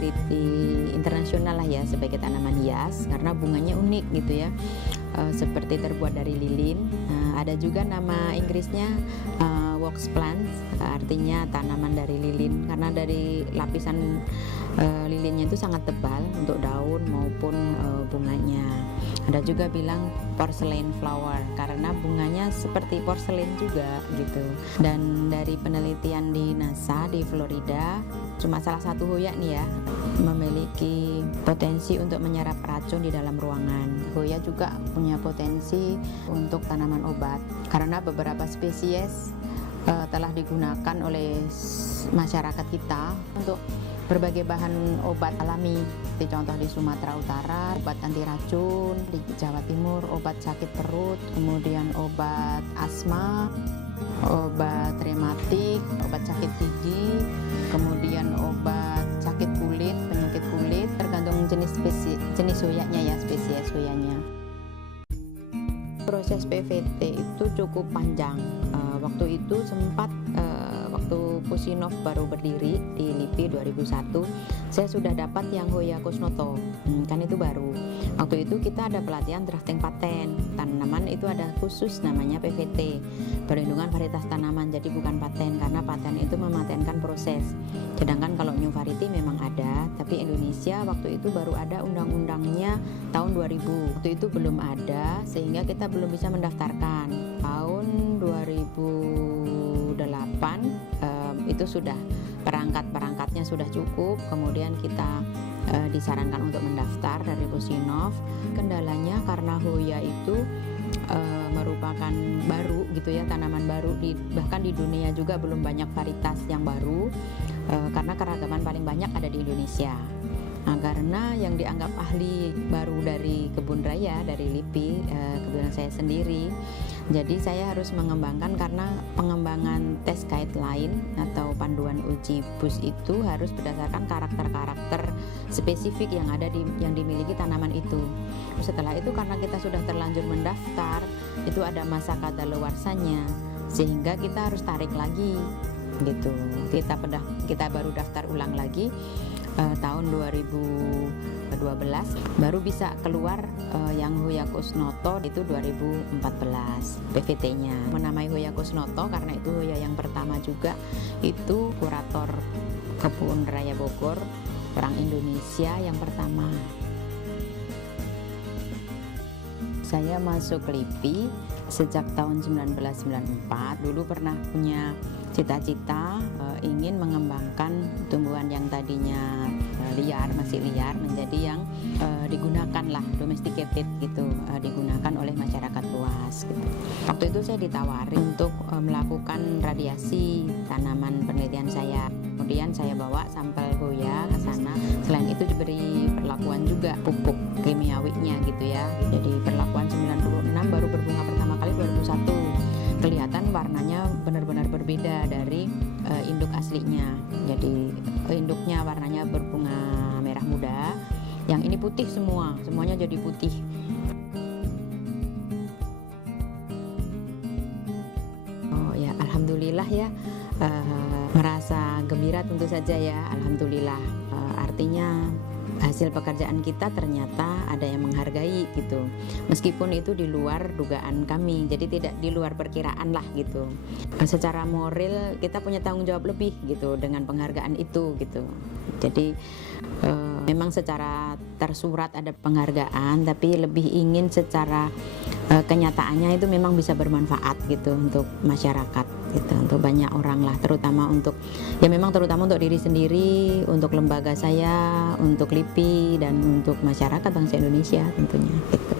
rating internasional lah ya sebagai tanaman hias karena bunganya unik gitu ya. Seperti terbuat dari lilin. Ada juga nama Inggrisnya wax plants, artinya tanaman dari lilin karena dari lapisan lilinnya itu sangat tebal untuk daun maupun bunganya. Ada juga bilang porcelain flower karena bunganya seperti porselen juga gitu. Dan dari penelitian di NASA di Florida, cuma salah satu hoya nih ya memiliki potensi untuk menyerap racun di dalam ruangan. Hoya juga punya potensi untuk tanaman obat karena beberapa spesies telah digunakan oleh masyarakat kita untuk berbagai bahan obat alami. Seperti contoh di Sumatera Utara, obat anti racun, di Jawa Timur obat sakit perut, kemudian obat asma, obat rematik, obat sakit gigi, kemudian obat sakit kulit, penyakit kulit, tergantung jenis hoyanya ya, spesies hoyanya. Proses PVT itu cukup panjang. Waktu itu sempat waktu Pusinov baru berdiri di LIPI 2001, saya sudah dapat yang Hoya Kusnoto, kan itu baru. Waktu itu kita ada pelatihan drafting paten tanaman, itu ada khusus namanya PVT, perlindungan varietas tanaman, jadi bukan paten karena paten itu mematenkan proses. Sedangkan kalau new variety memang ada, tapi Indonesia waktu itu baru ada undang-undangnya tahun 2000. Waktu itu belum ada sehingga kita belum bisa mendaftarkan. Tahun 2008 itu sudah perangkat-perangkatnya sudah cukup, kemudian kita disarankan untuk mendaftar dari Pusinov. Kendalanya karena Hoya itu merupakan baru gitu ya, tanaman baru, bahkan di dunia juga belum banyak varietas yang baru karena keragaman paling banyak ada di Indonesia. Nah, karena yang dianggap ahli baru dari kebun raya, dari LIPI, kebetulan saya sendiri, jadi saya harus mengembangkan karena pengembangan test guideline atau panduan uji BUS itu harus berdasarkan karakter-karakter spesifik yang ada yang dimiliki tanaman itu. Setelah itu karena kita sudah terlanjur mendaftar, itu ada masa kadaluarsanya, sehingga kita harus tarik lagi gitu. Kita baru daftar ulang lagi tahun 2012 baru bisa keluar yang Hoya Kusnoto itu 2014 PVT-nya. Menamai Hoya Kusnoto karena itu Hoya yang pertama juga, itu kurator Kebun Raya Bogor, orang Indonesia yang pertama. Saya masuk LIPI sejak tahun 1994. Dulu pernah punya cita-cita ingin mengembangkan tumbuhan yang tadinya masih liar menjadi yang digunakan lah, domesticated gitu, digunakan oleh masyarakat luas gitu. Waktu itu saya ditawari untuk melakukan radiasi tanaman penelitian saya. Kemudian saya bawa sampel Hoya ke sana. Selain itu diberi perlakuan juga pupuk kimiawinya gitu ya. Jadi perlakuan 96 baru berbunga pertama kali 2001. Kelihatan warnanya benar-benar berbeda dari induk aslinya. Jadi induknya warnanya berbunga merah muda, yang ini putih semuanya jadi putih. Oh ya, alhamdulillah ya, merasa gembira tentu saja ya, alhamdulillah. Artinya hasil pekerjaan kita ternyata ada yang menghargai gitu, meskipun itu di luar dugaan kami, jadi tidak di luar perkiraan lah gitu. Secara moral kita punya tanggung jawab lebih gitu dengan penghargaan itu gitu. Jadi memang secara tersurat ada penghargaan, tapi lebih ingin secara kenyataannya itu memang bisa bermanfaat gitu untuk masyarakat gitu, untuk banyak orang lah, terutama untuk diri sendiri, untuk lembaga saya, untuk LIPI, dan untuk masyarakat bangsa Indonesia tentunya gitu.